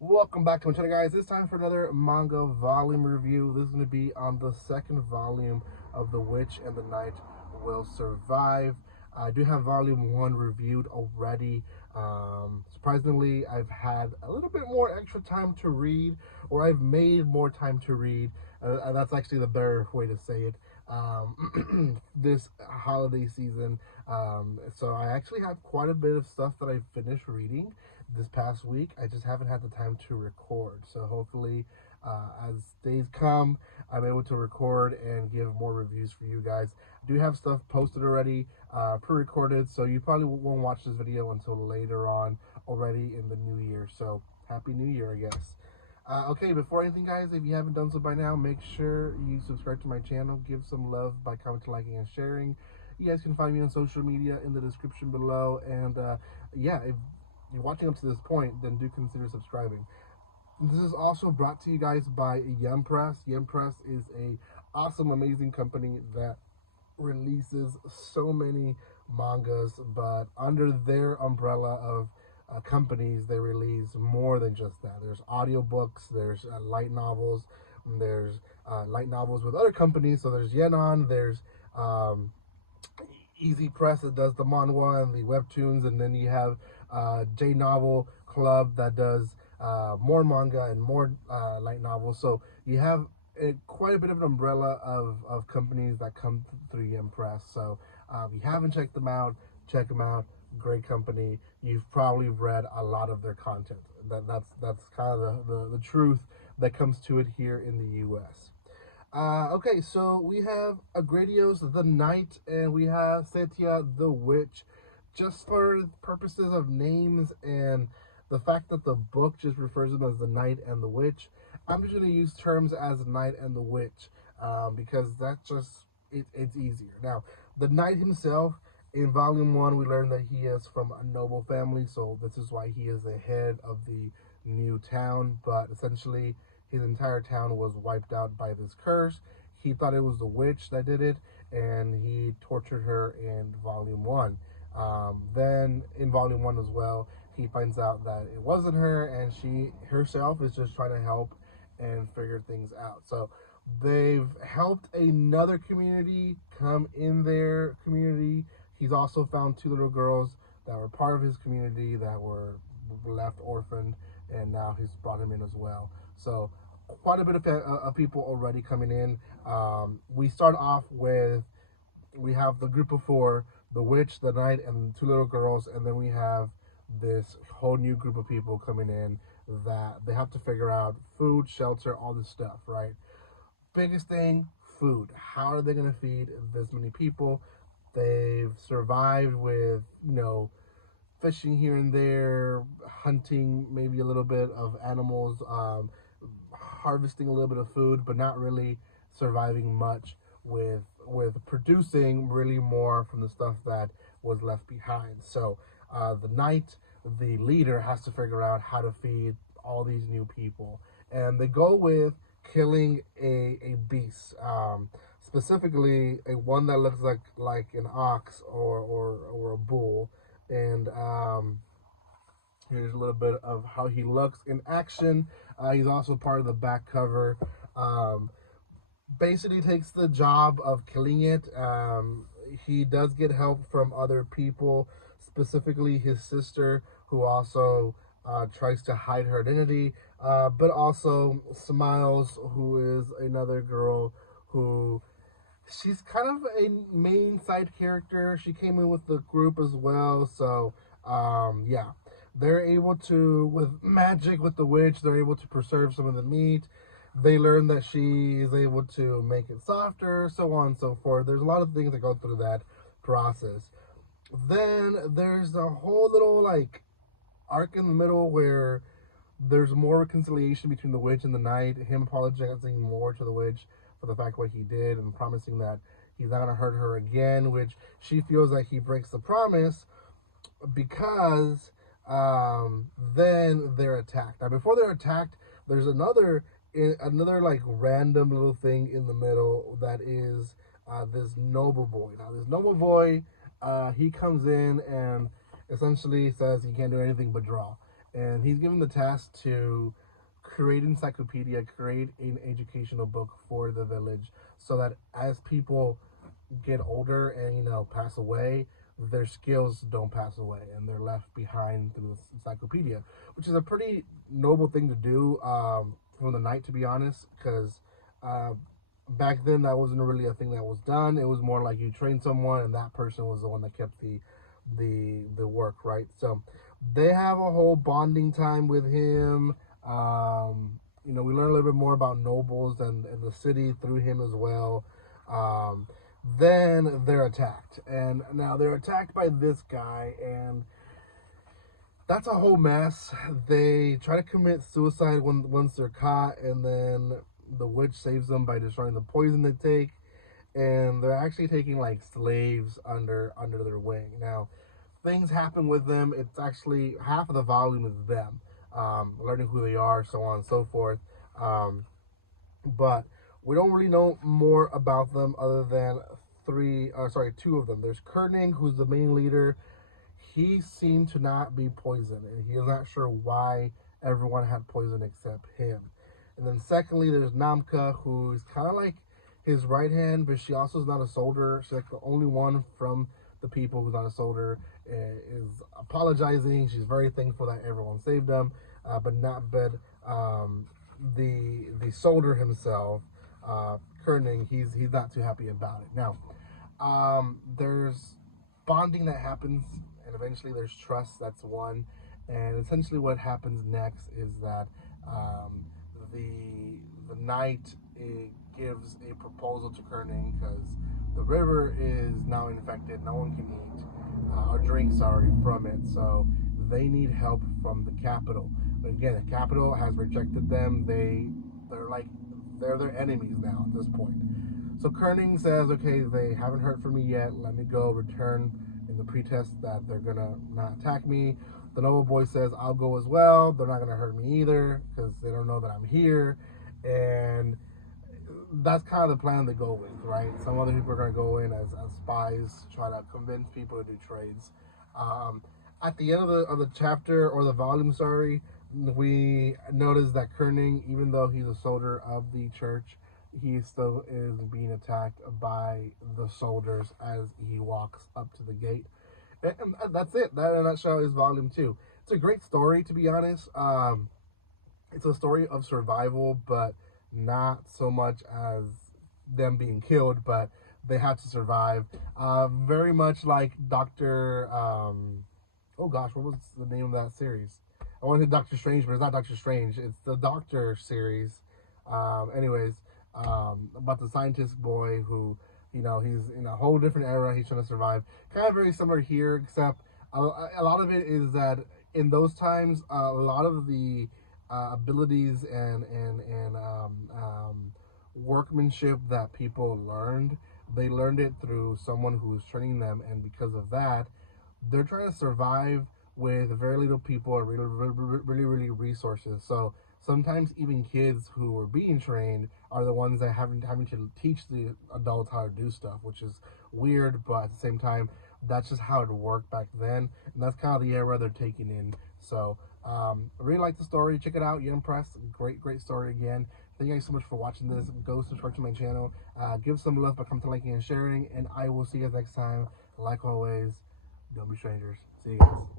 Welcome back to my channel, guys. It's time for another manga volume review. This is going to be on the second volume of The Witch and the Night Will Survive. I do have volume 1 reviewed already. Surprisingly, I've had a little bit more extra time to read, or I've made more time to read. And that's actually the better way to say it. This holiday season. So I actually have quite a bit of stuff that I've finished reading this past week. I just haven't had the time to record. So hopefully, as days come, I'm able to record and give more reviews for you guys. I do have stuff posted already, pre-recorded, so you probably won't watch this video until later on, already in the new year. So happy new year, I guess. Okay, before anything, guys, if you haven't done so by now, make sure you subscribe to my channel. Give some love by commenting, liking, and sharing. You guys can find me on social media in the description below. And yeah, if you're watching up to this point, then do consider subscribing. This is also brought to you guys by Yum Press. Yum Press is a awesome, amazing company that releases so many mangas, but under their umbrella of companies, they release more than just that. There's audiobooks, there's light novels, there's light novels with other companies. So there's Yenon, there's Easy Press that does the manhwa and the webtoons, and then you have J Novel Club that does more manga and more light novels. So you have quite a bit of an umbrella of companies that come through Yum Press. So if you haven't checked them out, check them out. Great company. You've probably read a lot of their content. That's kind of the truth that comes to it here in the U.S. Okay, so we have Agredios the Knight and we have Setia the Witch. Just for purposes of names and the fact that the book just refers to them as the Knight and the Witch, I'm just going to use terms as Knight and the Witch because it's easier. Now, the Knight himself, in Volume 1, we learn that he is from a noble family, so this is why he is the head of the new town, but essentially his entire town was wiped out by this curse. He thought it was the witch that did it, and he tortured her in Volume 1. Then in Volume 1 as well, he finds out that it wasn't her, and she herself is just trying to help and figure things out. So they've helped another community come in their community. He's also found two little girls that were part of his community that were left orphaned, and now he's brought him in as well. So quite a bit of people already coming in. We start off with, we have the group of four, the witch, the knight, and two little girls, and then we have this whole new group of people coming in that they have to figure out food, shelter, all this stuff, right? Biggest thing, food. How are they going to feed this many people? They've survived with, fishing here and there, hunting maybe a little bit of animals, harvesting a little bit of food, but not really surviving much with producing really more from the stuff that was left behind. So the knight, the leader, has to figure out how to feed all these new people, and they go with killing a beast, specifically a one that looks like an ox or a bull. And here's a little bit of how he looks in action. He's also part of the back cover. Basically takes the job of killing it. He does get help from other people, specifically his sister, who also tries to hide her identity, but also Smiles, who is another girl who, she's kind of a main side character. She came in with the group as well. So yeah, they're able to, with magic, with the witch, they're able to preserve some of the meat. They learn that she is able to make it softer, so on and so forth. There's a lot of things that go through that process. Then there's a whole little arc in the middle where there's more reconciliation between the witch and the knight, him apologizing more to the witch for the fact what he did and promising that he's not going to hurt her again, which she feels like he breaks the promise because then they're attacked. Now, before they're attacked, there's another random little thing in the middle that is this noble boy. Now, this noble boy, he comes in and essentially says he can't do anything but draw. and he's given the task to create an encyclopedia, create an educational book for the village, so that as people get older and pass away, their skills don't pass away and they're left behind through this encyclopedia, which is a pretty noble thing to do from the knight, to be honest, because uh, back then that wasn't really a thing that was done. It was more like you trained someone and that person was the one that kept the work, right? So they have a whole bonding time with him. We learn a little bit more about nobles and the city through him as well. um, then they're attacked, and now they're attacked by this guy, and that's a whole mess. They try to commit suicide once they're caught, and then the witch saves them by destroying the poison they take, and they're actually taking like slaves under their wing. Now, things happen with them. It's actually half of the volume is them learning who they are, so on and so forth. But we don't really know more about them other than two of them. There's Kerning, who's the main leader. He seemed to not be poisoned, and he is not sure why everyone had poison except him. And then secondly, there's Namka, who's kind of like his right hand, but she also is not a soldier. She's like the only one from the people who's not a soldier. Is apologizing. She's very thankful that everyone saved them, but the soldier himself, Kerning, he's not too happy about it. Now, there's bonding that happens, and eventually there's trust that's won. And essentially, what happens next is that the knight gives a proposal to Kerning because the river is now infected. No one can eat or drink, from it. So they need help from the capital. But again, the capital has rejected them. They're their enemies now at this point. So Kerning says, okay, they haven't heard from me yet. Let me go return in the pretext that they're gonna not attack me. The noble boy says, I'll go as well. They're not gonna hurt me either because they don't know that I'm here. And that's kind of the plan they go with, right? Some other people are gonna go in as spies, try to convince people to do trades. At the end of the chapter, or the volume, we notice that Kerning, even though he's a soldier of the church, he still is being attacked by the soldiers as he walks up to the gate. And that's it. That in a nutshell is volume 2. It's a great story, to be honest. It's a story of survival, but not so much as them being killed, but they have to survive. Very much like Dr. Oh gosh, what was the name of that series? I wanted to say Doctor Strange, but it's not Doctor Strange. It's the Doctor series. About the scientist boy who, he's in a whole different era. He's trying to survive. Kind of very similar here, except a lot of it is that in those times, a lot of the abilities and workmanship that people learned, they learned it through someone who was training them, and because of that, they're trying to survive with very little people or really resources. So sometimes even kids who are being trained are the ones that having to teach the adults how to do stuff, which is weird, but at the same time, that's just how it worked back then, and that's kind of the era they're taking in. So I really like the story. Check it out. You're impressed. Great story again. Thank you guys so much for watching this. Go subscribe to my channel. Give some love by commenting, liking, and sharing. And I will see you guys next time. Like always, don't be strangers. See you guys.